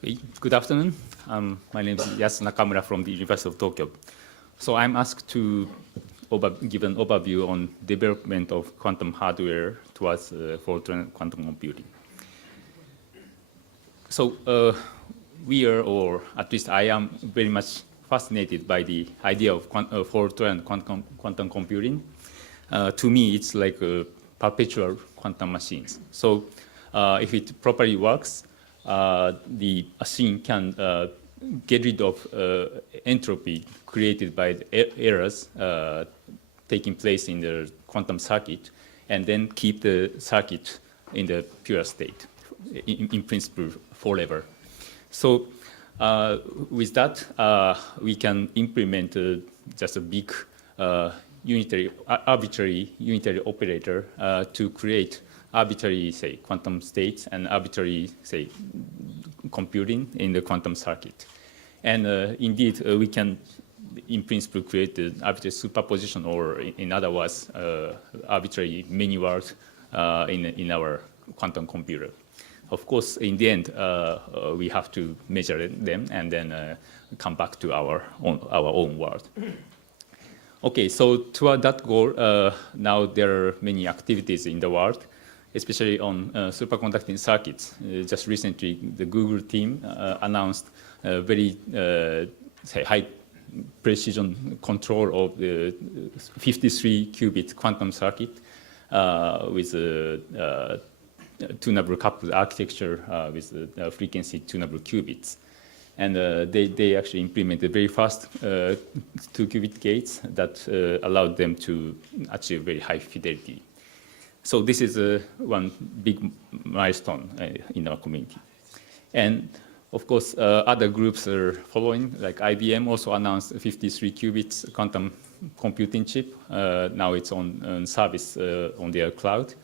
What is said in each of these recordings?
Good afternoon. My name is Nakamura from the University of Tokyo. So I'm asked to give an overview on development of quantum hardware towards fault-tolerant quantum computing. So we are, or at least I am, very much fascinated by the idea of fault-tolerant quantum computing. To me, it's like a perpetual quantum machines. So if it properly works, the machine can get rid of entropy created by the errors taking place in the quantum circuit, and then keep the circuit in the pure state, in principle, forever. So with that, we can implement just a big arbitrary unitary operator to create arbitrary, say, quantum states and arbitrary, say, computing in the quantum circuit. And indeed, we can, in principle, create the arbitrary superposition, or in other words, arbitrary many worlds in our quantum computer. Of course, in the end, we have to measure them and then come back to our own world. Okay, so toward that goal, now there are many activities in the world, especially on superconducting circuits. Just recently, the Google team announced a very say high precision control of the 53-qubit quantum circuit with a tunable coupled architecture with frequency tunable qubits. And they actually implemented very fast 2-qubit gates that allowed them to achieve very high fidelity. So this is one big milestone in our community. And of course, other groups are following, like IBM also announced a 53 qubits quantum computing chip. Now it's on service on their cloud.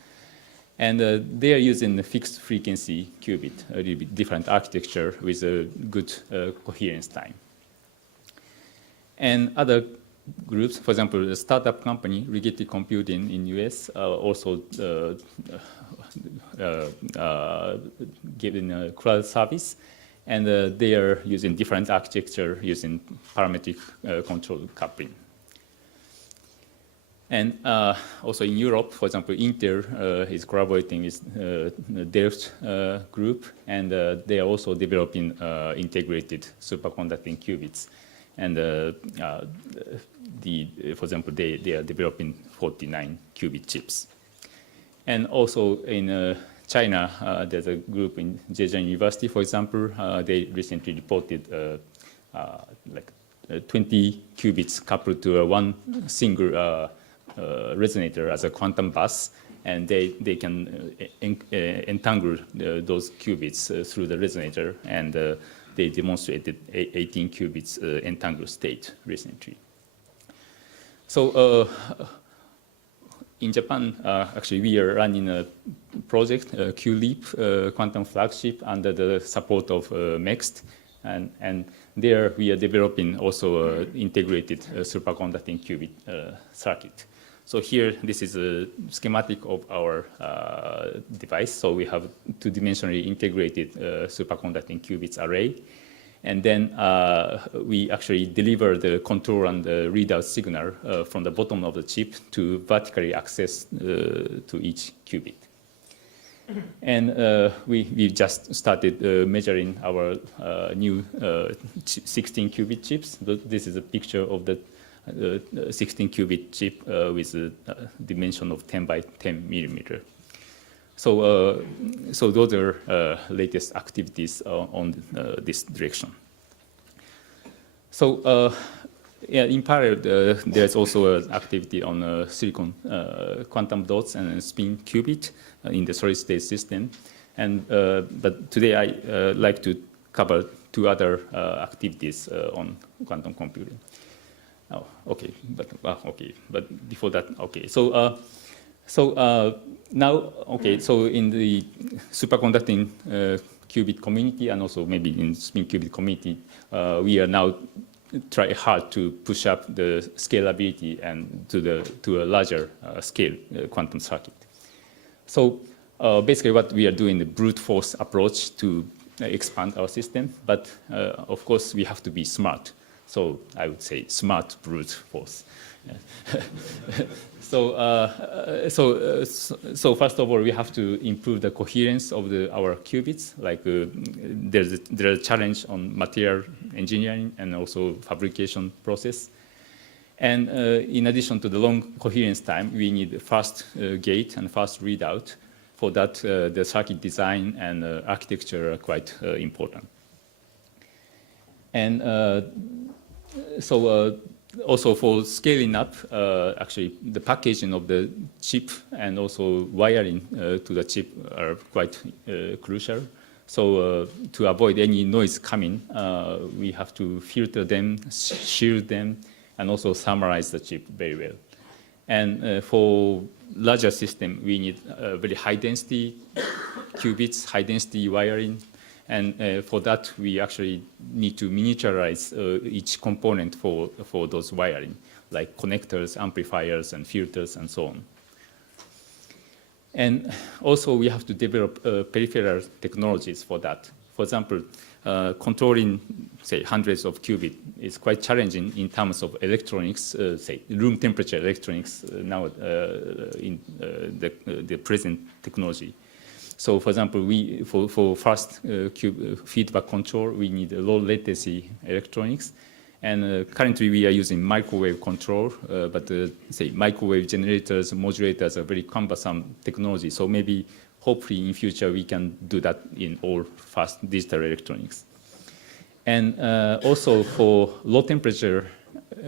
And they are using the fixed frequency qubit, a little bit different architecture with a good coherence time. And other groups, for example, a startup company, Rigetti Computing in US, also giving a cloud service. And they are using different architecture using parametric control coupling. And also in Europe, for example, Intel is collaborating with the Delft group, and they are also developing integrated superconducting qubits. And for example, they are developing 49 qubit chips. And also in China, there's a group in Zhejiang University, for example. They recently reported like 20 qubits coupled to one single resonator as a quantum bus, and they can entangle those qubits through the resonator, and they demonstrated 18 qubits entangled state recently. So in Japan, actually, we are running a project, QLEAP quantum flagship, under the support of MEXT, and there we are developing also an integrated superconducting qubit circuit. So here, this is a schematic of our device. So we have two-dimensionally integrated superconducting qubits array. And then we actually deliver the control and the readout signal from the bottom of the chip to vertically access to each qubit. And we just started measuring our new 16-qubit chips. This is a picture of the 16-qubit chip with a dimension of 10 by 10 millimeter. So, so those are latest activities on this direction. So, yeah, in parallel, there's also an activity on silicon quantum dots and spin qubit in the solid-state system. And but today I like to cover two other activities on quantum computing. Oh, okay, but before that, okay. So, now, okay, so in the superconducting qubit community and also maybe in spin qubit community, we are now try hard to push up the scalability and to a larger scale quantum circuit. So basically, what we are doing the brute force approach to expand our system, but of course we have to be smart. So I would say smart brute force. So first of all, we have to improve the coherence of our qubits. Like there's a challenge on material engineering and also fabrication process. And in addition to the long coherence time, we need fast gate and fast readout. For that, the circuit design and architecture are quite important. And also for scaling up, actually the packaging of the chip and also wiring to the chip are quite crucial. So to avoid any noise coming, we have to filter them, shield them, and also summarize the chip very well. And for larger system, we need very high density qubits, high density wiring. And for that, we actually need to miniaturize each component for those wiring, like connectors, amplifiers, and filters, and so on. And also, we have to develop peripheral technologies for that. For example, controlling, say, hundreds of qubits is quite challenging in terms of electronics, say, room temperature electronics now in the present technology. So, for example, for fast feedback control, we need low latency electronics. And currently, we are using microwave control, but say microwave generators, modulators are very cumbersome technology. So maybe, hopefully, in future, we can do that in all fast digital electronics. And also for low temperature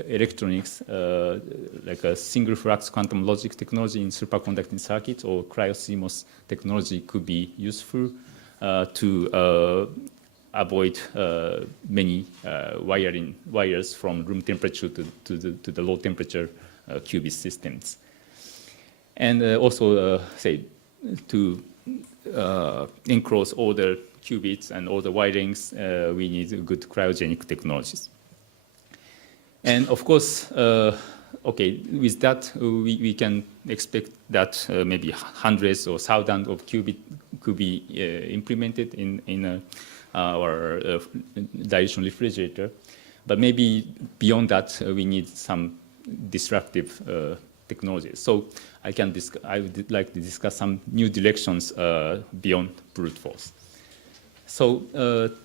electronics, like a single flux quantum logic technology in superconducting circuits or cryo-CMOS technology could be useful to avoid many wires from room temperature to the low temperature qubit systems. And also, say, to enclose all the qubits and all the wirings, we need good cryogenic technologies. And of course, okay, with that, we can expect that maybe hundreds or thousands of qubits could be implemented in our dilution refrigerator. But maybe beyond that, we need some disruptive technologies. So I would like to discuss some new directions beyond brute force. So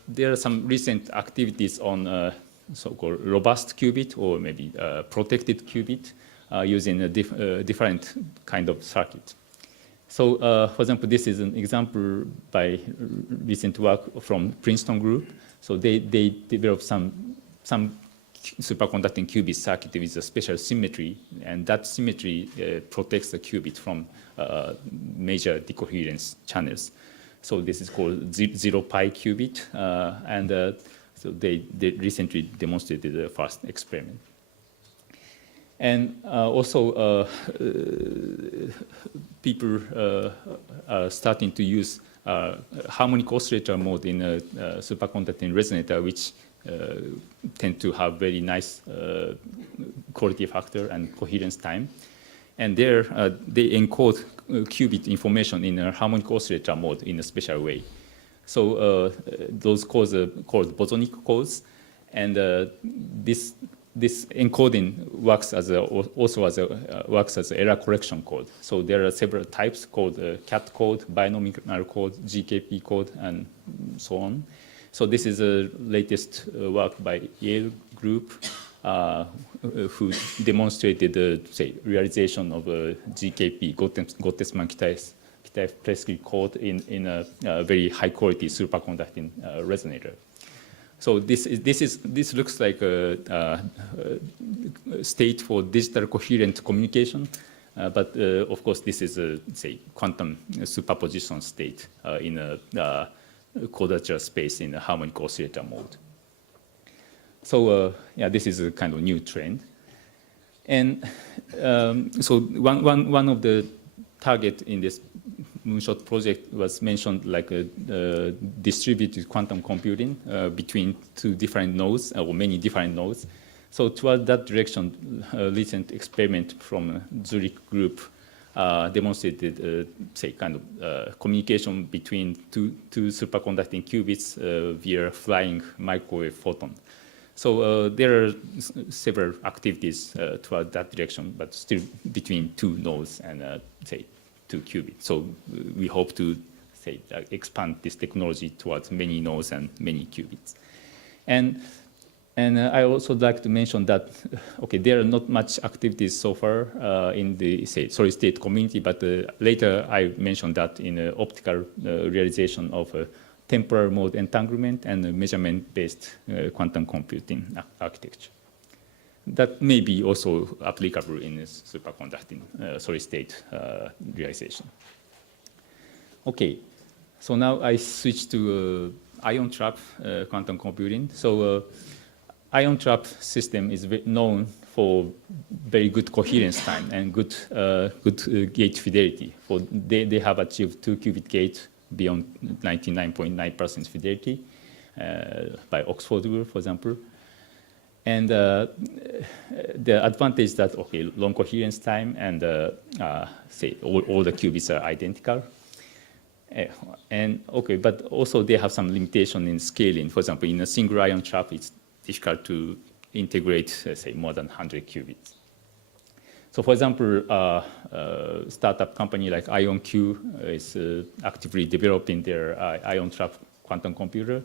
there are some recent activities on so-called robust qubit or maybe protected qubit using a different kind of circuit. So, for example, this is an example by recent work from Princeton group. So they developed some superconducting qubit circuit with a special symmetry, and that symmetry protects the qubit from major decoherence channels. So this is called zero pi qubit, and so they recently demonstrated the first experiment. And also, people are starting to use harmonic oscillator mode in a superconducting resonator, which tend to have very nice quality factor and coherence time. And there, they encode qubit information in a harmonic oscillator mode in a special way. So those codes are called bosonic codes, and this encoding works as works as an error correction code. So there are several types called CAT code, binomial code, GKP code, and so on. So this is a latest work by Yale group who demonstrated the realization of a GKP, Gottesman-Kitayef-Plesky code in a very high quality superconducting resonator. So this looks like a state for digital coherent communication, but of course this is a quantum superposition state in a quadrature space in a harmonic oscillator mode. So yeah, this is a kind of new trend, and so one of the target in this Moonshot project was mentioned like a distributed quantum computing between two different nodes or many different nodes. So toward that direction, a recent experiment from Zurich group demonstrated, say, kind of communication between two superconducting qubits via flying microwave photon. So there are several activities toward that direction, but still between two nodes and, say, two qubits. So we hope to, say, expand this technology towards many nodes and many qubits. And I also like to mention that, okay, there are not much activities so far in the, say, solid-state community, but later I mentioned that in optical realization of temporal mode entanglement and measurement-based quantum computing architecture. That may be also applicable in superconducting solid-state realization. Okay, so now I switch to ion trap quantum computing. So ion trap system is known for very good coherence time and good gate fidelity. They have achieved 2-qubit gate beyond 99.9% fidelity by Oxford rule, for example. And the advantage that, okay, long coherence time and say all the qubits are identical. And okay, but also they have some limitation in scaling. For example, in a single ion trap, it's difficult to integrate, say, more than 100 qubits. So for example, startup company like IonQ is actively developing their ion trap quantum computer.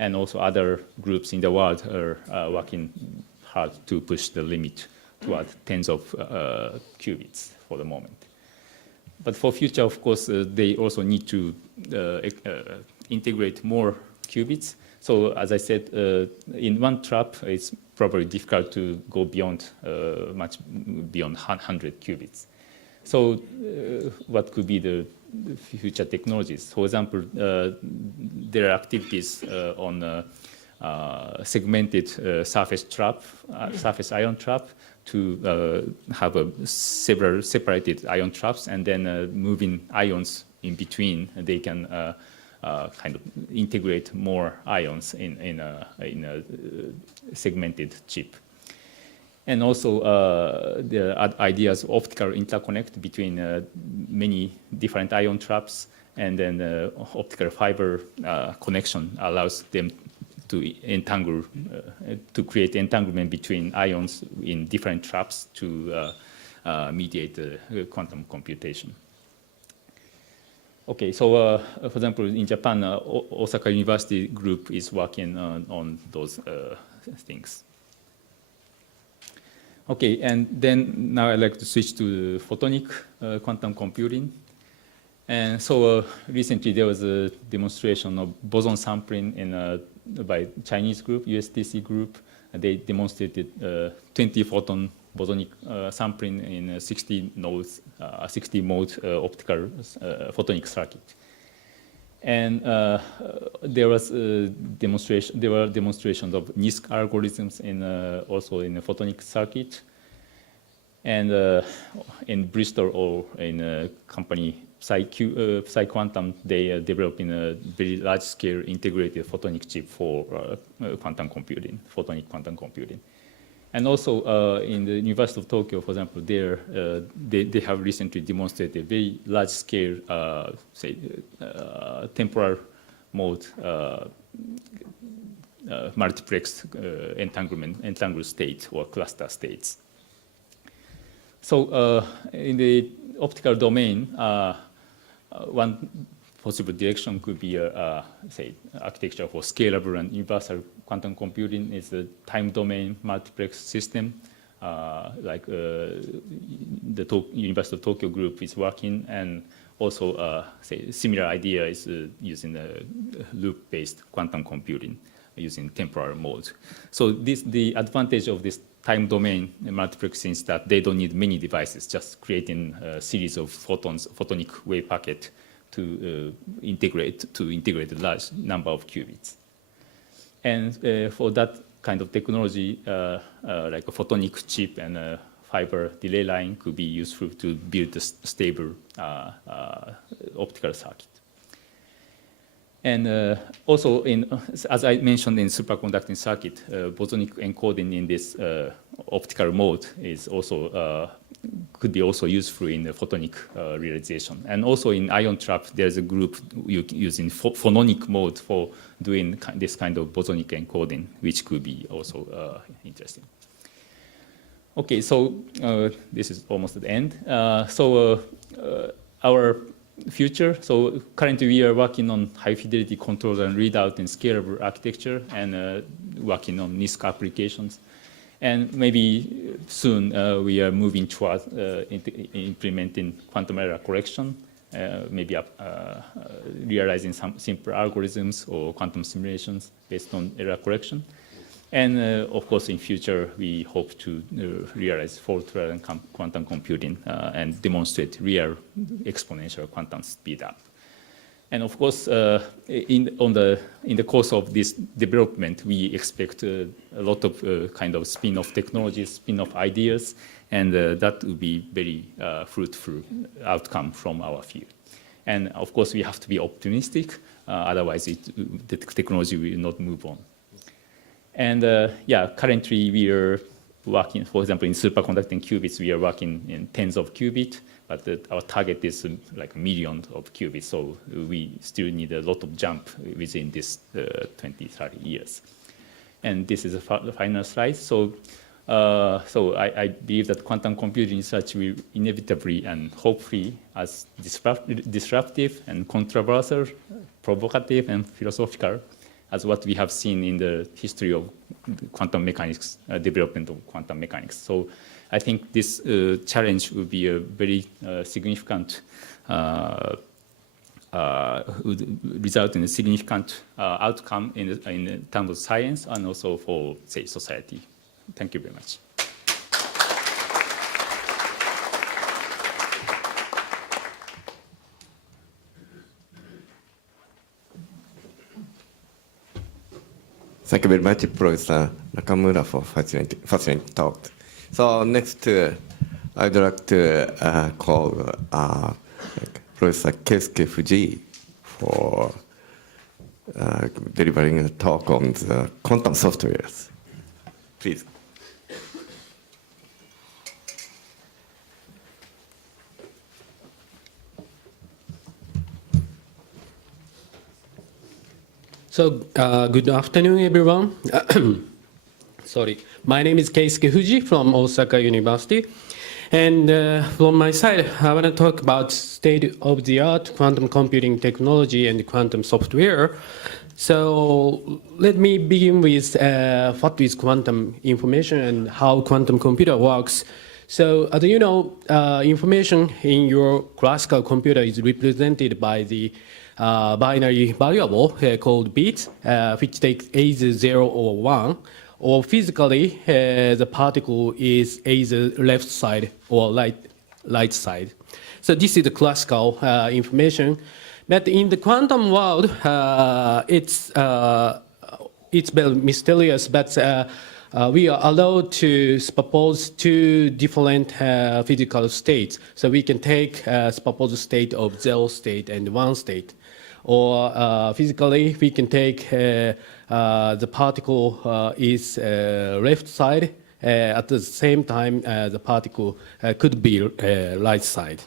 And also other groups in the world are working hard to push the limit toward tens of qubits for the moment. But for future, of course, they also need to integrate more qubits. So as I said, in one trap, it's probably difficult to go beyond, much beyond 100 qubits. So what could be the future technologies? For example, there are activities on segmented surface ion trap to have several separated ion traps, and then moving ions in between. They can kind of integrate more ions in a segmented chip. And also, there are ideas of optical interconnect between many different ion traps, and then optical fiber connection allows them to entangle, to create entanglement between ions in different traps to mediate quantum computation. Okay, so for example, in Japan, Osaka University group is working on those things. Okay, and then now I'd like to switch to photonic quantum computing. And so recently there was a demonstration of boson sampling by Chinese group, USDC group. They demonstrated 20 photon bosonic sampling in 60 nodes, 60 mode optical photonic circuit. And there was there were demonstrations of NISQ algorithms also in a photonic circuit. And in Bristol or in a company PsiQuantum, they developing a very large-scale integrated photonic chip for quantum computing, photonic quantum computing. And also in the University of Tokyo, for example, they have recently demonstrated very large-scale, say, temporal mode multiplex entangled state or cluster states. So in the optical domain, one possible direction could be say, architecture for scalable and universal quantum computing is a time domain multiplex system, like the University of Tokyo group is working, and also say similar idea is using loop-based quantum computing using temporal mode. So the advantage of this time domain multiplexing is that they don't need many devices, just creating a series of photonic wave packet to integrate a large number of qubits. And for that kind of technology, like a photonic chip and a fiber delay line could be useful to build a stable optical circuit. And also, as I mentioned in superconducting circuit, bosonic encoding in this optical mode is also could be also useful in the photonic realization. And also in ion trap, there's a group using phononic mode for doing this kind of bosonic encoding, which could be also interesting. Okay, so this is almost at the end. Our future, so currently we are working on high fidelity controller and readout in scalable architecture and working on NISQ applications. And maybe soon we are moving towards implementing quantum error correction, maybe realizing some simple algorithms or quantum simulations based on error correction. And of course, in future, we hope to realize fault-tolerant quantum computing and demonstrate real exponential quantum speed up. And of course, in the course of this development, we expect a lot of kind of spin-off technologies, spin-off ideas, and that will be very fruitful outcome from our field. And of course, we have to be optimistic, otherwise the technology will not move on. And yeah, currently we are working, for example, in superconducting qubits, we are working in tens of qubits, but our target is like millions of qubits. So we still need a lot of jump within this 20, 30 years. And this is the final slide. So, I believe that quantum computing research will inevitably and hopefully as disruptive and controversial, provocative and philosophical as what we have seen in the history of quantum mechanics, development of quantum mechanics. So I think this challenge will be a very significant, would result in a significant outcome in terms of science and also for, say, society. Thank you very much. Thank you very much, Professor Nakamura, for fascinating talk. So next, I'd like to call Professor Keisuke FUJII for delivering a talk on the quantum softwares. Please. So, good afternoon, everyone. Sorry, my name is Keisuke FUJII from Osaka University. And from my side, I want to talk about state-of-the-art quantum computing technology and quantum software. So let me begin with what is quantum information and how quantum computer works. So as you know, information in your classical computer is represented by the binary variable called bits, which takes either 0 or 1, or physically the particle is either left side or right side. So this is the classical information. But in the quantum world, it's very mysterious, but we are allowed to suppose two different physical states. So we can take suppose state of 0 state and 1 state. Or physically, we can take the particle is left side. At the same time, the particle could be right side.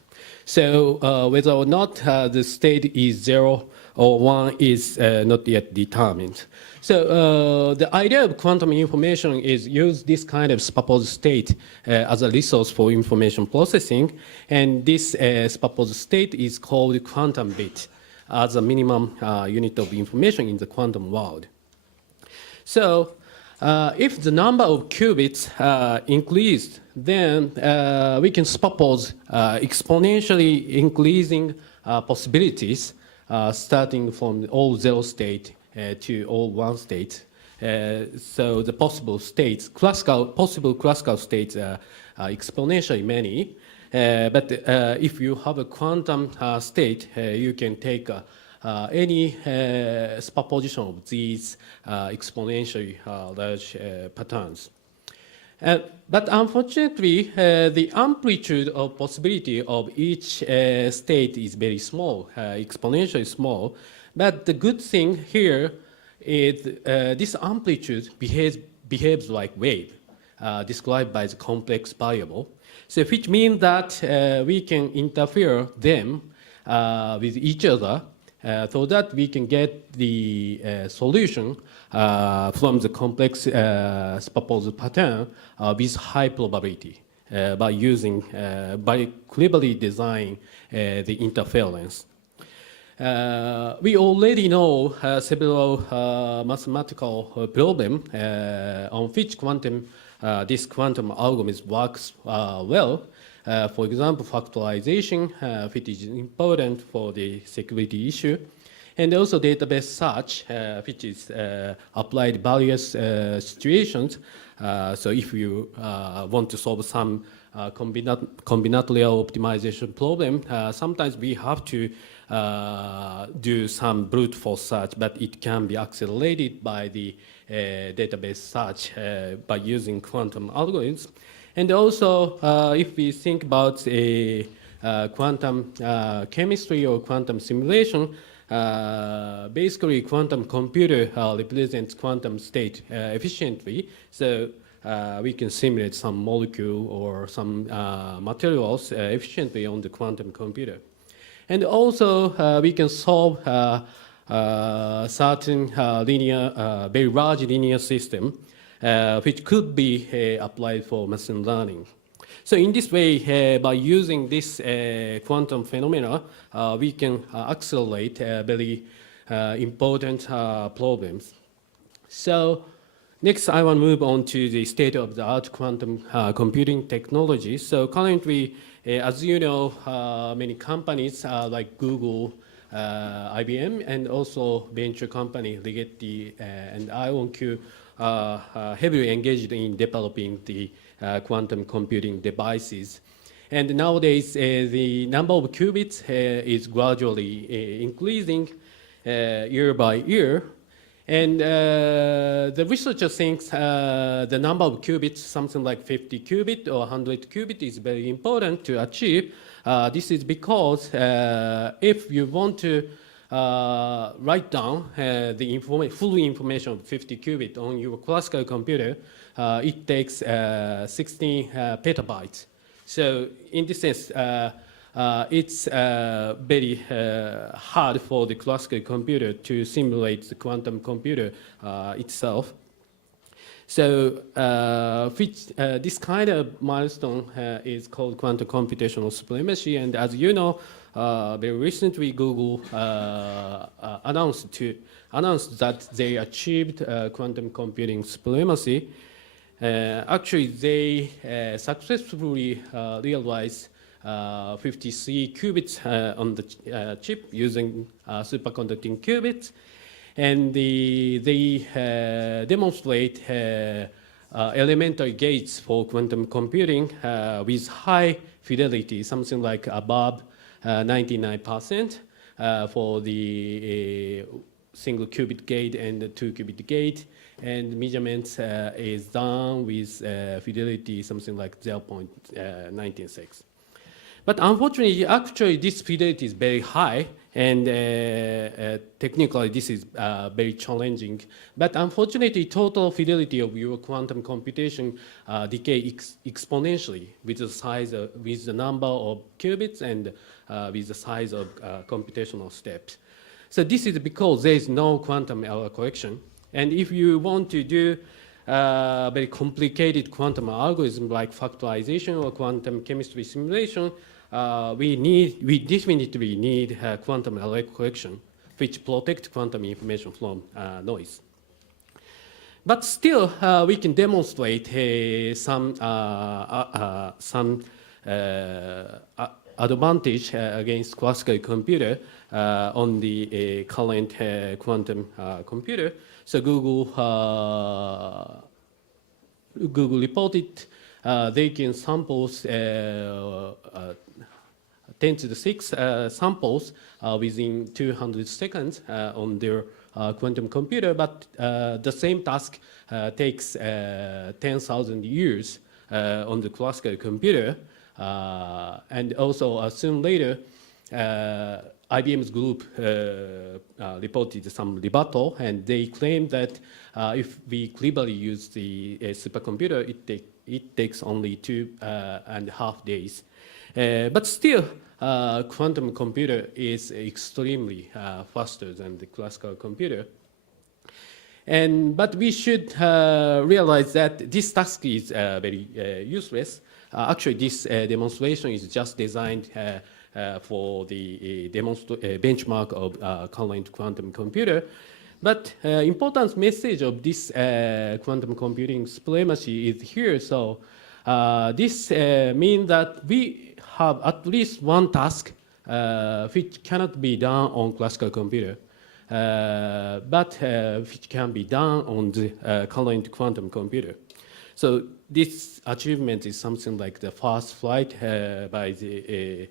So whether or not the state is 0 or 1 is not yet determined. So the idea of quantum information is use this kind of superposed state as a resource for information processing. And this superposed state is called quantum bit as a minimum unit of information in the quantum world. So if the number of qubits increased, then we can suppose exponentially increasing possibilities starting from all 0 state to all 1 state. So the possible states, possible classical states are exponentially many. But if you have a quantum state, you can take any superposition of these exponentially large patterns. But unfortunately, the amplitude of possibility of each state is very small, exponentially small. But the good thing here is this amplitude behaves like wave, described by the complex variable. So which means that we can interfere them with each other so that we can get the solution from the complex superposed pattern with high probability by cleverly designing the interference. We already know several mathematical problems on which this quantum algorithm works well. For example, factorization, which is important for the security issue, and also database search, which is applied various situations. So if you want to solve some combinatorial optimization problem, sometimes we have to do some brute force search, but it can be accelerated by the database search by using quantum algorithms. And also, if we think about a quantum chemistry or quantum simulation, basically quantum computer represents quantum state efficiently. So we can simulate some molecule or some materials efficiently on the quantum computer. And also, we can solve certain linear, very large linear system, which could be applied for machine learning. So in this way, by using this quantum phenomena, we can accelerate very important problems. So next, I want to move on to the state-of-the-art quantum computing technology. So currently, as you know, many companies like Google, IBM, and also venture company Rigetti and IonQ heavily engaged in developing the quantum computing devices. And nowadays, the number of qubits is gradually increasing year by year. And the researcher thinks the number of qubits, something like 50 qubit or 100 qubit, is very important to achieve. This is because if you want to write down the full information of 50 qubit on your classical computer, it takes 16 petabytes. So in this sense, it's very hard for the classical computer to simulate the quantum computer itself. So this kind of milestone is called quantum computational supremacy. And as you know, very recently Google announced that they achieved quantum computing supremacy. Actually, they successfully realized 53 qubits on the chip using superconducting qubits. And they demonstrate elementary gates for quantum computing with high fidelity, something like above 99% for the single qubit gate and the 2 qubit gate. And measurements is done with fidelity something like 0.96. But unfortunately, actually, this fidelity is very high, and technically, this is very challenging. But unfortunately, total fidelity of your quantum computation decay exponentially with the size with the number of qubits and with the size of computational steps. So this is because there is no quantum error correction. And if you want to do very complicated quantum algorithm like factorization or quantum chemistry simulation, we definitely need quantum error correction, which protect quantum information from noise. But still, we can demonstrate some advantage against classical computer on the current quantum computer. So Google reported they can samples 10 to the 6 samples within 200 seconds on their quantum computer, but the same task takes 10,000 years on the classical computer. And also soon later, IBM's group reported some rebuttal, and they claimed that if we cleverly use the supercomputer, it takes only 2.5 days. But still, quantum computer is extremely faster than the classical computer. But we should realize that this task is very useless. Actually, this demonstration is just designed for the benchmark of current quantum computer. But important message of this quantum computing supremacy is here. So this means that we have at least one task which cannot be done on classical computer, but which can be done on the current quantum computer. So this achievement is something like the first flight by the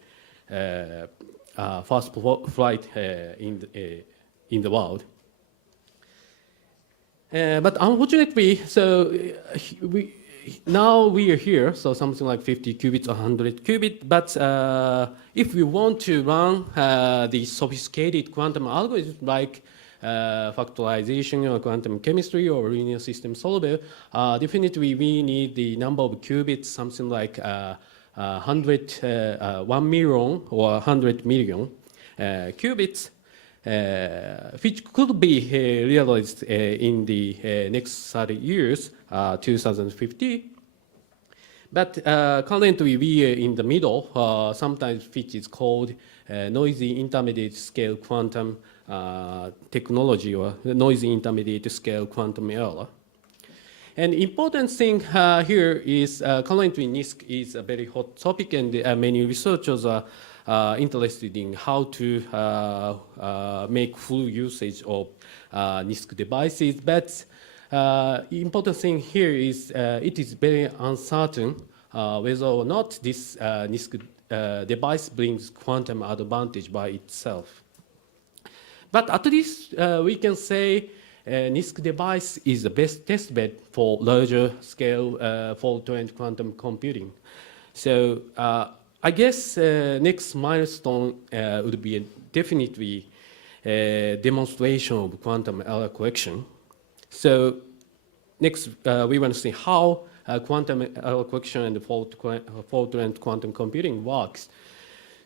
first flight in the world. But unfortunately, so now we are here, so something like 50 qubits, 100 qubits. But if we want to run the sophisticated quantum algorithms like factorization or quantum chemistry or linear system solver, definitely we need the number of qubits, something like 1 million or 100 million qubits, which could be realized in the next 30 years, 2050. But currently we are in the middle, sometimes which is called noisy intermediate scale quantum technology or noisy intermediate scale quantum era. And important thing here is currently NISQ is a very hot topic, and many researchers are interested in how to make full usage of NISQ devices. But important thing here is it is very uncertain whether or not this NISQ device brings quantum advantage by itself. But at least we can say NISQ device is the best testbed for larger scale fault-tolerant quantum computing. So I guess next milestone would be definitely a demonstration of quantum error correction. So next we want to see how quantum error correction and fault-tolerant quantum computing works.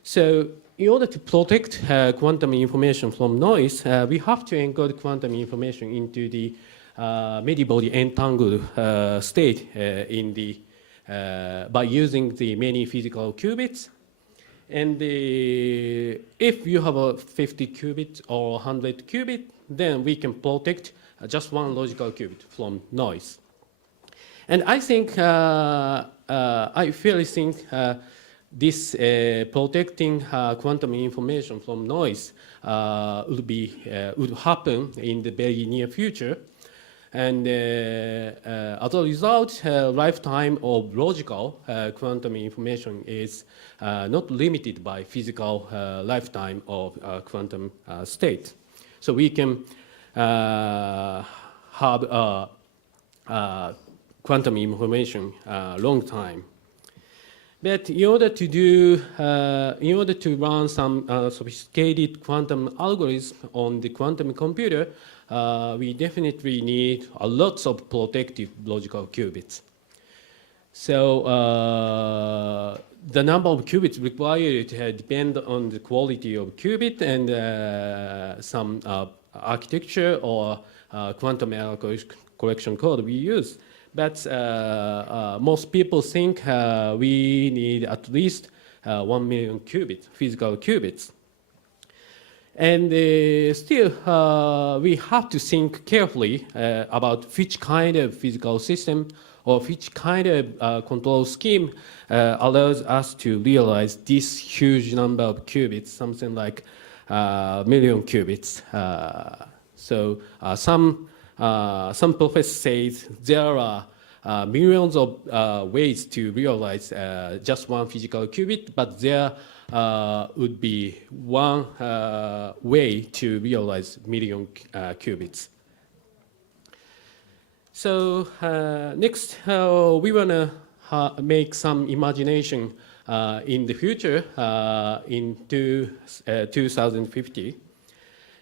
So in order to protect quantum information from noise, we have to encode quantum information into the many-body entangled state in the, by using the many physical qubits. And if you have a 50 qubit or 100 qubit, then we can protect just one logical qubit from noise. And I think, I fairly think this protecting quantum information from noise would happen in the very near future. And as a result, lifetime of logical quantum information is not limited by physical lifetime of quantum state. So we can have quantum information long time. But in order to run some sophisticated quantum algorithms on the quantum computer, we definitely need a lot of protective logical qubits. So the number of qubits required depend on the quality of qubit and some architecture or quantum error correction code we use. But most people think we need at least 1 million qubits, physical qubits. And still, we have to think carefully about which kind of physical system or which kind of control scheme allows us to realize this huge number of qubits, something like million qubits. So some professors say there are millions of ways to realize just one physical qubit, but there would be one way to realize million qubits. So next, we want to make some imagination in the future in 2050.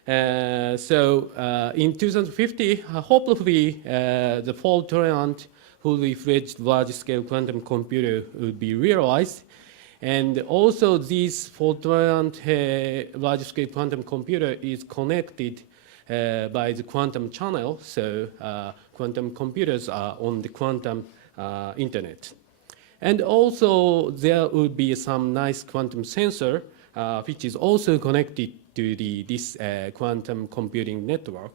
In 2050, hopefully, the fault-tolerant, fully fledged large-scale quantum computer will be realized. And also, this fault-tolerant large-scale quantum computer is connected by the quantum channel. So quantum computers are on the quantum internet. And also, there will be some nice quantum sensor, which is also connected to this quantum computing network.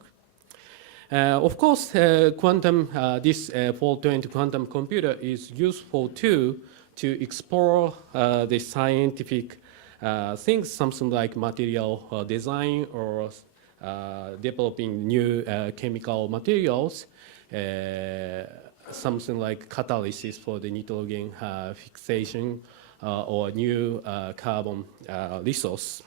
Of course, this fault-tolerant quantum computer is useful too to explore the scientific things, something like material design or developing new chemical materials, something like catalysis for the nitrogen fixation or new carbon resource.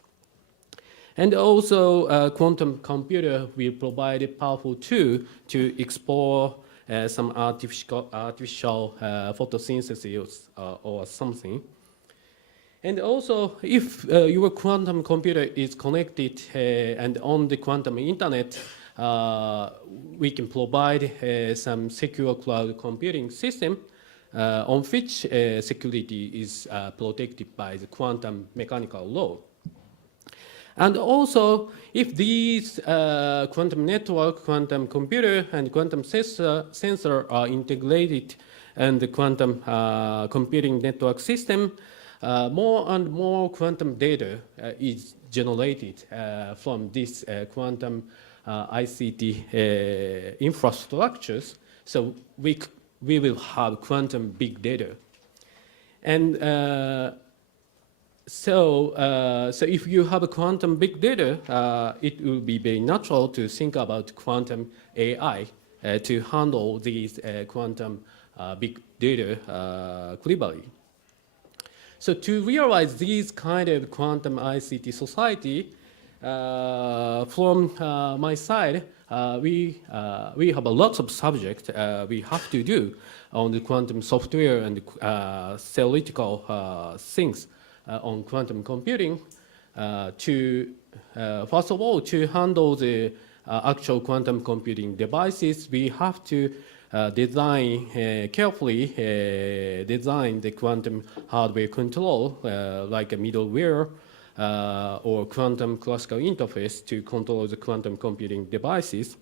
And also, quantum computer will provide a powerful tool to explore some artificial photosynthesis or something. And also, if your quantum computer is connected and on the quantum internet, we can provide some secure cloud computing system on which security is protected by the quantum mechanical law. And also, if these quantum network, quantum computer, and quantum sensor are integrated in the quantum computing network system, more and more quantum data is generated from this quantum ICT infrastructures. So we will have quantum big data. And so if you have a quantum big data, it will be very natural to think about quantum AI to handle these quantum big data cleverly. So to realize these kind of quantum ICT society, from my side, we have a lot of subjects we have to do on the quantum software and theoretical things on quantum computing to, first of all, to handle the actual quantum computing devices, we have to carefully design the quantum hardware control, like a middleware or quantum classical interface to control the quantum computing devices.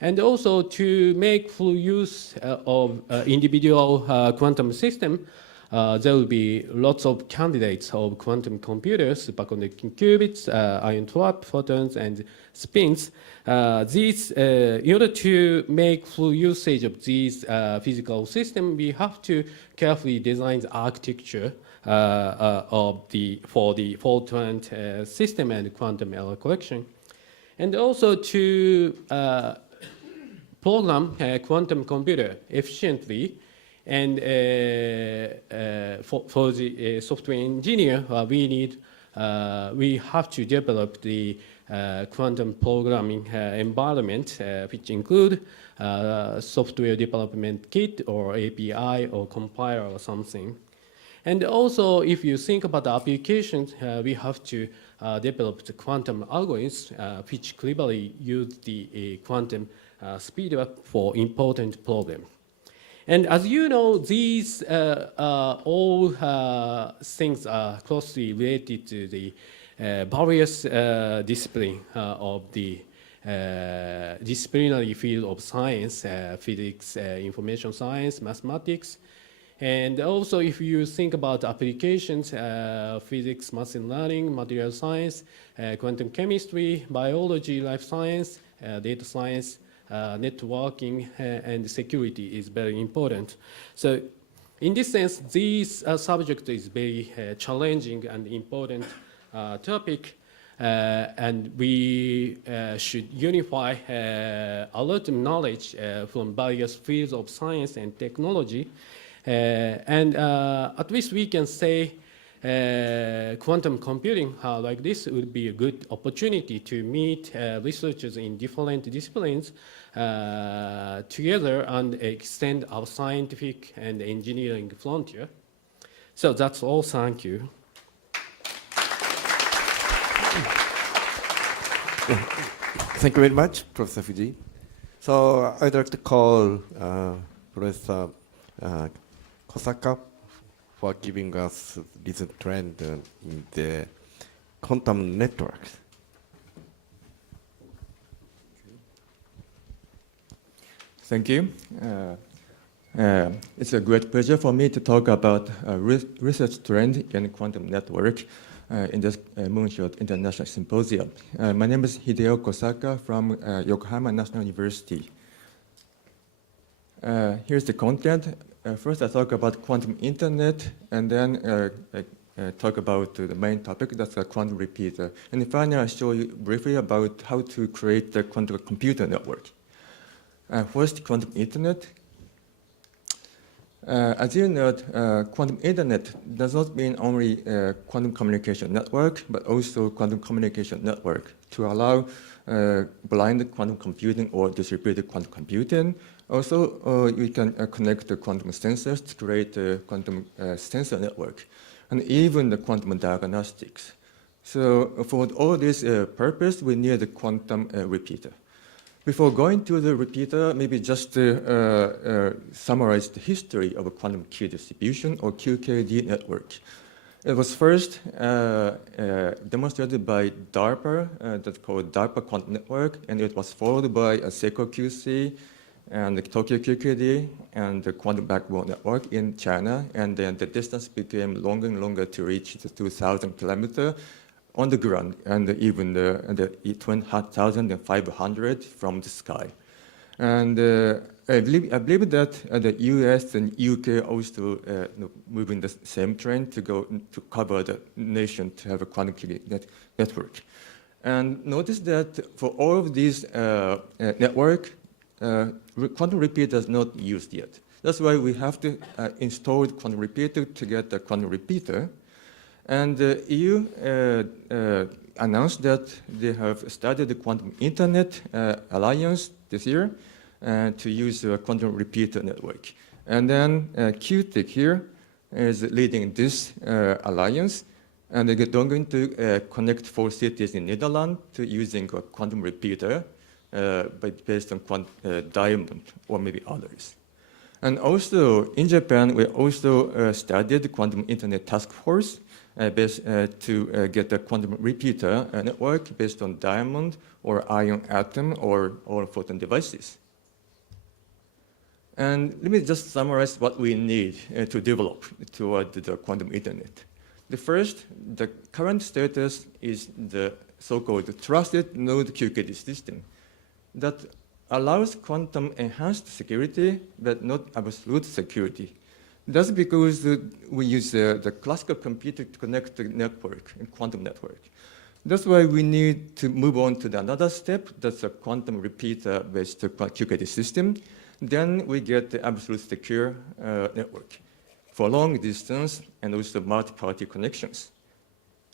And also to make full use of individual quantum system, there will be lots of candidates of quantum computers, superconducting qubits, ion trap, photons, and spins. In order to make full usage of these physical systems, we have to carefully design the architecture for the fault-tolerant system and quantum error correction. And also to program a quantum computer efficiently. And for the software engineer, we have to develop the quantum programming environment, which include software development kit or API or compiler or something. And also, if you think about the applications, we have to develop the quantum algorithms, which cleverly use the quantum speedup for important problems. And as you know, these all things are closely related to the various disciplines of the disciplinary field of science, physics, information science, mathematics. And also, if you think about applications, physics, machine learning, material science, quantum chemistry, biology, life science, data science, networking and security is very important. So in this sense, this subject is very challenging and important topic, and we should unify a lot of knowledge from various fields of science and technology. And at least we can say quantum computing like this would be a good opportunity to meet researchers in different disciplines together and extend our scientific and engineering frontier. So that's all. Thank you. Thank you very much, Professor Fujii. So I'd like to call Professor KOSAKA for giving us recent trend in the quantum networks. Thank you. It's a great pleasure for me to talk about research trend in quantum network in this Moonshot International Symposium. My name is Hideo KOSAKA from Yokohama National University. Here's the content. First, I talk about quantum internet, and then talk about the main topic, that's the quantum repeater. And finally, I'll show you briefly about how to create the quantum computer network. First, quantum internet. As you know, quantum internet does not mean only quantum communication network, but also quantum communication network to allow blind quantum computing or distributed quantum computing. Also, you can connect the quantum sensors to create a quantum sensor network, and even the quantum diagnostics. So for all this purpose, we need a quantum repeater. Before going to the repeater, maybe just summarize the history of a quantum key distribution or QKD network. It was first demonstrated by DARPA, that's called DARPA Quantum Network, and it was followed by a Seiko QC and the Tokyo QKD and the Quantum Backbone Network in China, and then the distance became longer and longer to reach the 2,000 kilometers on the ground, and even the 2,500 from the sky. And I believe that the US and UK also move in the same trend to go to cover the nation to have a quantum key network. And notice that for all of these network, quantum repeater is not used yet. That's why we have to install the quantum repeater to get the quantum repeater. And the EU announced that they have started the Quantum Internet Alliance this year to use a quantum repeater network. And then QTIC here is leading this alliance, and they're going to connect 4 cities in Netherlands to using a quantum repeater based on Diamond or maybe others. And also in Japan, we also started the Quantum Internet Task Force to get a quantum repeater network based on diamond or ion atom or photon devices. And let me just summarize what we need to develop toward the quantum internet. The first, the current status is the so-called trusted node QKD system that allows quantum enhanced security, but not absolute security. That's because we use the classical computer to connect the network, a quantum network. That's why we need to move on to another step, that's a quantum repeater-based QKD system. Then we get the absolute secure network for long distance and also multi-party connections.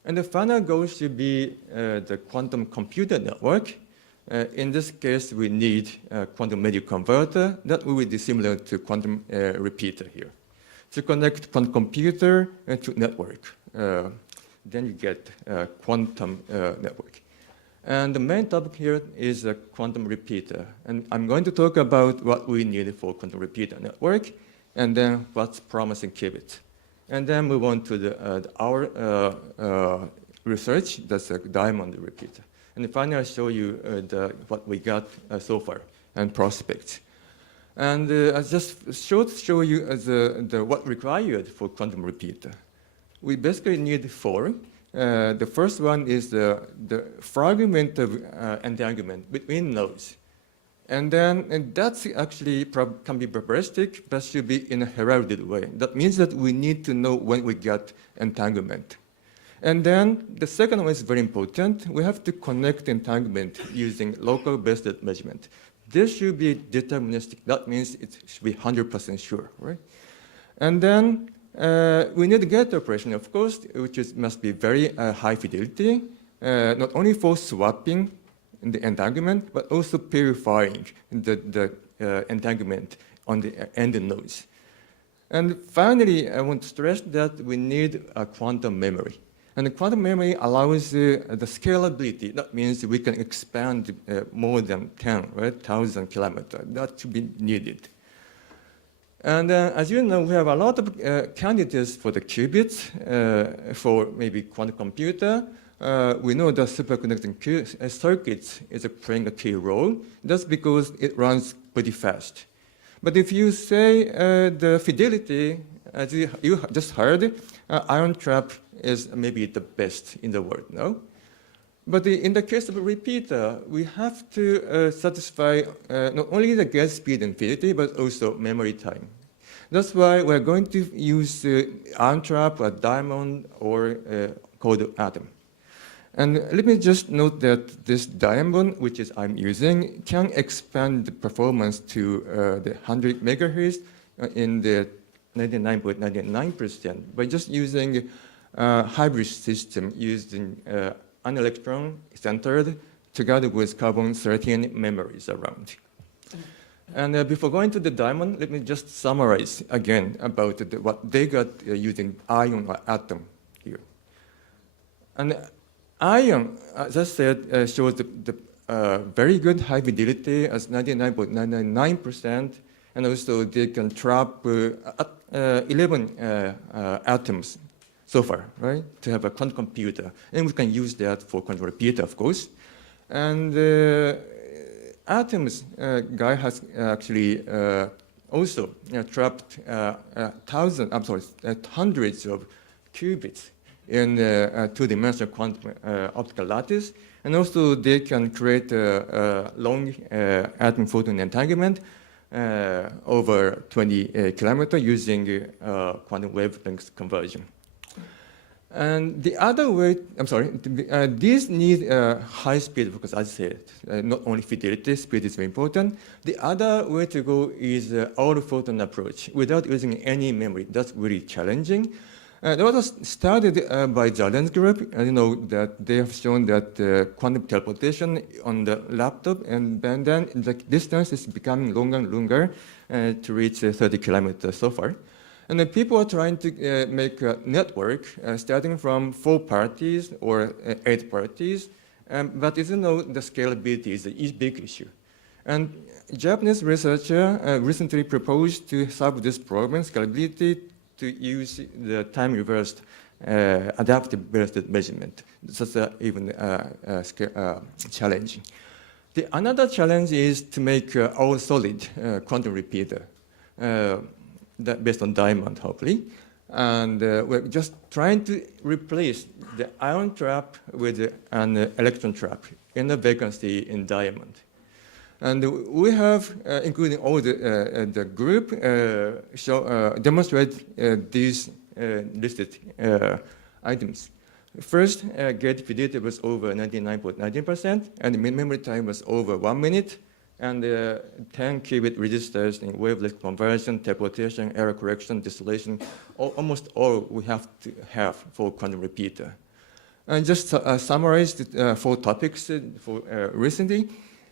And the final goal should be the quantum computer network. In this case, we need a quantum media converter that will be similar to quantum repeater here, to connect quantum computer to network. Then you get a quantum network. And the main topic here is a quantum repeater. And I'm going to talk about what we need for quantum repeater network, and then what's promising qubit. And then move on to our research, that's a diamond repeater. And finally, I'll show you what we got so far and prospects. And I just show you what required for quantum repeater. We basically need 4. The first one is the fragment of entanglement between nodes. And that's actually can be probabilistic, but should be in a heralded way. That means that we need to know when we get entanglement. And then the second one is very important. We have to connect entanglement using local based measurement. This should be deterministic. That means it should be 100% sure, right? And then we need gate operation, of course, which must be very high fidelity, not only for swapping the entanglement, but also purifying the entanglement on the end nodes. And finally, I want to stress that we need a quantum memory. And the quantum memory allows the scalability. That means we can expand more than 10, right, 1,000 kilometers. That should be needed. And as you know, we have a lot of candidates for the qubits, for maybe quantum computer. We know that superconducting circuits is playing a key role. That's because it runs pretty fast. But if you say the fidelity, as you just heard, ion trap is maybe the best in the world, no? But in the case of a repeater, we have to satisfy not only the gate speed and fidelity, but also memory time. That's why we're going to use ion trap, a diamond, or cold atom. And let me just note that this diamond, which is I'm using, can expand the performance to the 100 megahertz in the 99.99% by just using a hybrid system using an electron centered together with carbon-13 memories around. And before going to the diamond, let me just summarize again about what they got using ion or atom here. And ion, as I said, shows the very good high fidelity as 99.999%, and also they can trap 11 atoms so far, right, to have a quantum computer. And we can use that for quantum repeater, of course. And atoms guy has actually also trapped hundreds of qubits in two-dimensional quantum optical lattice, and also they can create a long atom photon entanglement over 20 kilometers using quantum wavelength conversion. And the other way, these need high speed because, as I said, not only fidelity, speed is very important. The other way to go is all photon approach without using any memory. That's really challenging. That was started by Jordan's group, and you know that they have shown that quantum teleportation on the laptop, and then the distance is becoming longer and longer to reach 30 kilometers so far. And then people are trying to make a network starting from 4 parties or 8 parties, but as you know, the scalability is a big issue. And Japanese researcher recently proposed to solve this problem, scalability, to use the time-reversed adaptive based measurement. That's even challenging. Another challenge is to make all-solid quantum repeater. Based on diamond, hopefully. And we're just trying to replace the ion trap with an electron trap in a vacancy in diamond. And we have, including all the group, demonstrate these listed items. First, gate fidelity was over 99.19%, and memory time was over 1 minute. And 10 qubit registers in wavelength conversion, teleportation, error correction, distillation, almost all we have to have for quantum repeater. And just summarize the 4 topics for recently.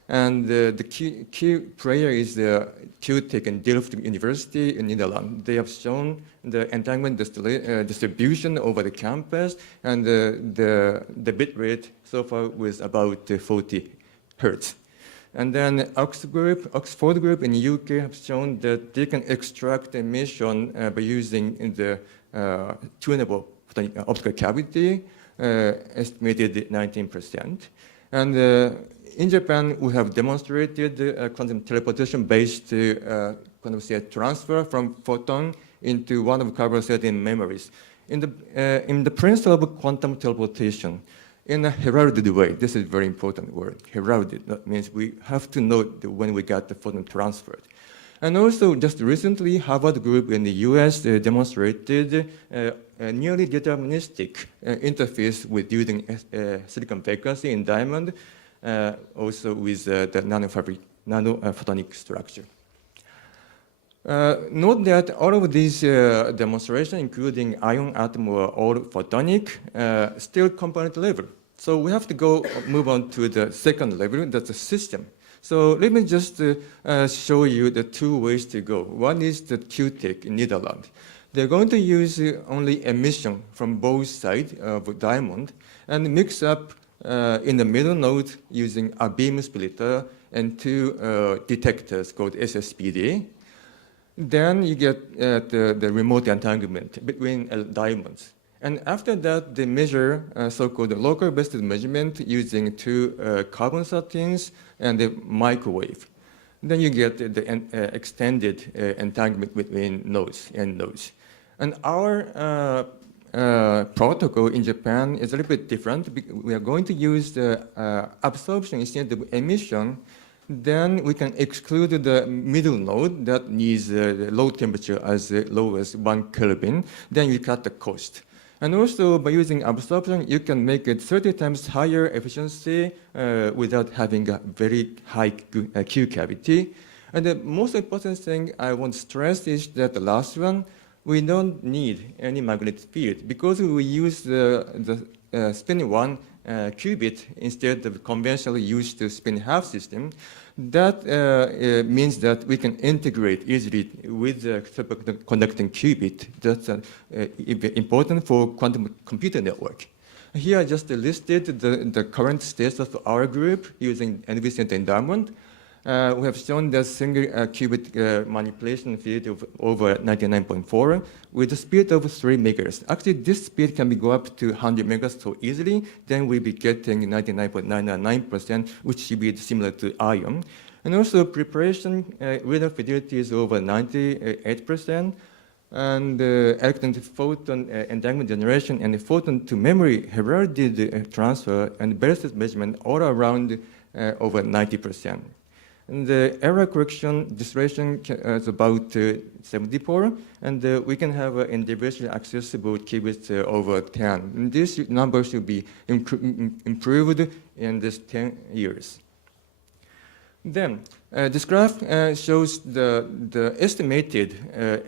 And the key player is the QTech and Delft University in Netherlands. They have shown the entanglement distribution over the campus, and the bit rate so far was about 40 hertz. And then Oxford Group in the UK have shown that they can extract emission by using the tunable optical cavity, estimated 19%. And in Japan, we have demonstrated quantum teleportation based quantum state transfer from photon into one of carbon-13 memories. In the principle of quantum teleportation, in a heralded way. This is a very important word, heralded. That means we have to know when we got the photon transferred. And also, just recently, Harvard Group in the US demonstrated a nearly deterministic interface with using silicon vacancy in diamond, also with the nanophotonic structure. Note that all of these demonstrations, including ion atom or all photonic, still component level. So we have to move on to the second level, that's the system. So let me just show you the two ways to go. One is the QTech in Netherlands. They're going to use only emission from both sides of diamond and mix up in the middle node using a beam splitter and two detectors called SSPD. Then you get the remote entanglement between diamonds. And after that, they measure so-called local-based measurement using two carbon satins and the microwave. Then you get the extended entanglement between nodes and nodes. And our protocol in Japan is a little bit different. We are going to use the absorption instead of emission. Then we can exclude the middle node that needs the low temperature as low as 1 Kelvin. Then we cut the cost. And also, by using absorption, you can make it 30 times higher efficiency without having a very high Q cavity. And the most important thing I want to stress is that the last one, we don't need any magnetic field because we use the spin 1 qubit instead of conventionally used spin half system. That means that we can integrate easily with the superconducting qubit. That's important for quantum computer network. Here I just listed the current status of our group using NVCenter endowment. We have shown the single qubit manipulation speed of over 99.4 with a speed of 3 megahertz. Actually, this speed can go up to 100 megahertz so easily. Then we'll be getting 99.999%, which should be similar to ion. And also preparation radar fidelity is over 98%. And electron to photon entanglement generation and the photon to memory heralded transfer and basis measurement all around over 90%. And the error correction distillation is about 74, and we can have individually accessible qubits over 10. And this number should be improved in this 10 years. Then this graph shows the estimated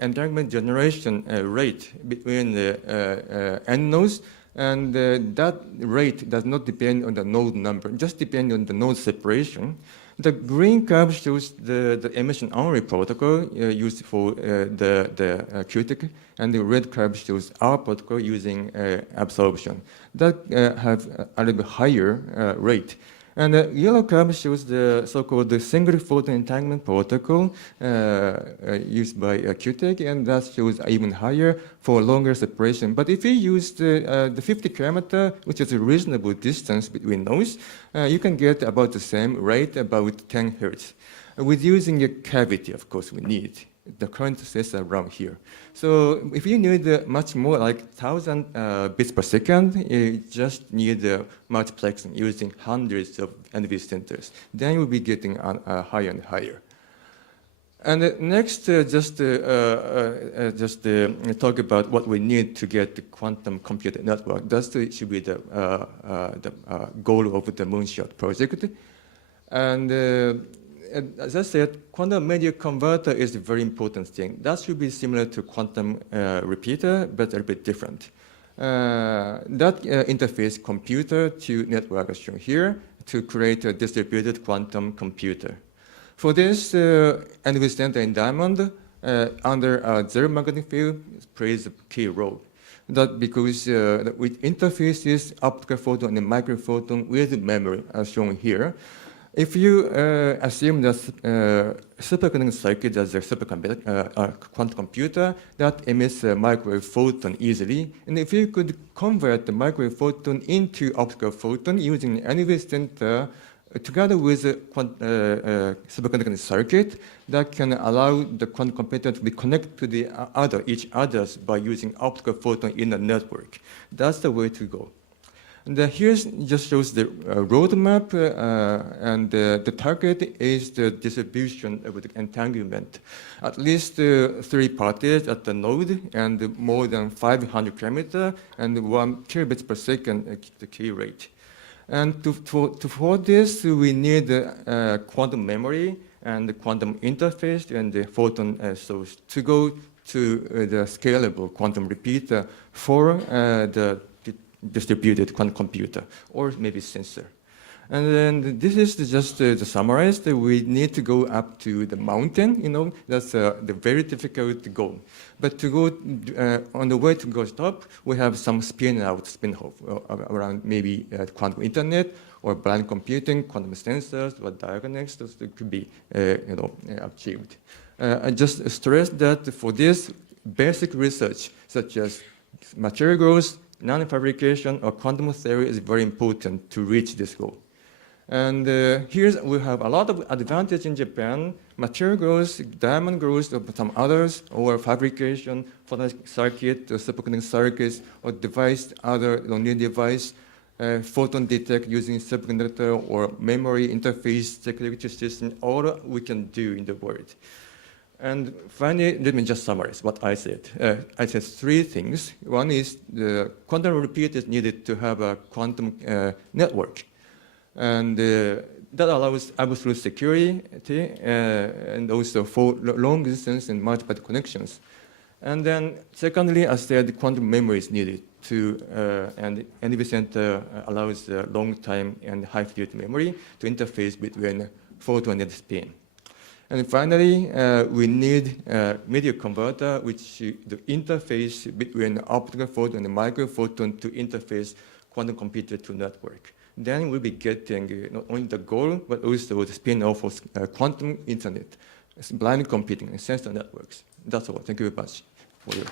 entanglement generation rate between the n nodes, and that rate does not depend on the node number, just depends on the node separation. The green curve shows the emission-only protocol used for the QTech, and the red curve shows our protocol using absorption. That have a little bit higher rate. And the yellow curve shows the so-called single photon entanglement protocol used by QTech, and that shows even higher for longer separation. But if you use the 50 kilometer, which is a reasonable distance between nodes, you can get about the same rate, about 10 hertz. With using a cavity, of course, we need. The current says around here. So if you need much more, like 1,000 bits per second, you just need multiplexing using hundreds of NV centers. Then you'll be getting higher and higher. And next, just talk about what we need to get the quantum computer network. That should be the goal of the Moonshot project. And as I said, quantum media converter is a very important thing. That should be similar to quantum repeater, but a little bit different. That interface computer to network is shown here to create a distributed quantum computer. For this, NVCenter in diamond under a zero magnetic field plays a key role. That because with interfaces, optical photon and microphoton with memory as shown here. If you assume that superconducting circuit as a quantum computer, that emits a microwave photon easily. And if you could convert the microwave photon into optical photon using NVCenter together with a superconducting circuit, that can allow the quantum computer to be connected to the each others by using optical photon in a network. That's the way to go. And here just shows the roadmap, and the target is the distribution of the entanglement. At least 3 parties at the node, and more than 500 kilometers, and 1 kilobits per second the key rate. And for this, we need quantum memory and the quantum interface and the photon source to go to the scalable quantum repeater for the distributed quantum computer, or maybe sensor. And then this is just the summarize that we need to go up to the mountain, that's the very difficult goal. But to go on the way to go top, we have some spin-off around maybe quantum internet or blind computing, quantum sensors, or diagonals that could be achieved. I just stress that for this basic research, such as material growth, nanofabrication, or quantum theory is very important to reach this goal. And here we have a lot of advantage in Japan: material growth, diamond growth, or some others, or fabrication, photonic circuit, superconducting circuits, or device, other new device, photon detect using superconductor or memory interface security system. All we can do in the world. And finally, let me just summarize what I said. I said three things. One is the quantum repeat is needed to have a quantum network. And that allows absolute security and also for long distance and multiple connections. And then secondly, I said quantum memory is needed to, and NV Center allows long time and high fidelity memory to interface between photon and spin. And finally, we need a media converter, which the interface between optical photon and microphoton to interface quantum computer to network. Then we'll be getting not only the goal, but also the spin-off of quantum internet, blind computing, and sensor networks. That's all. Thank you very much for your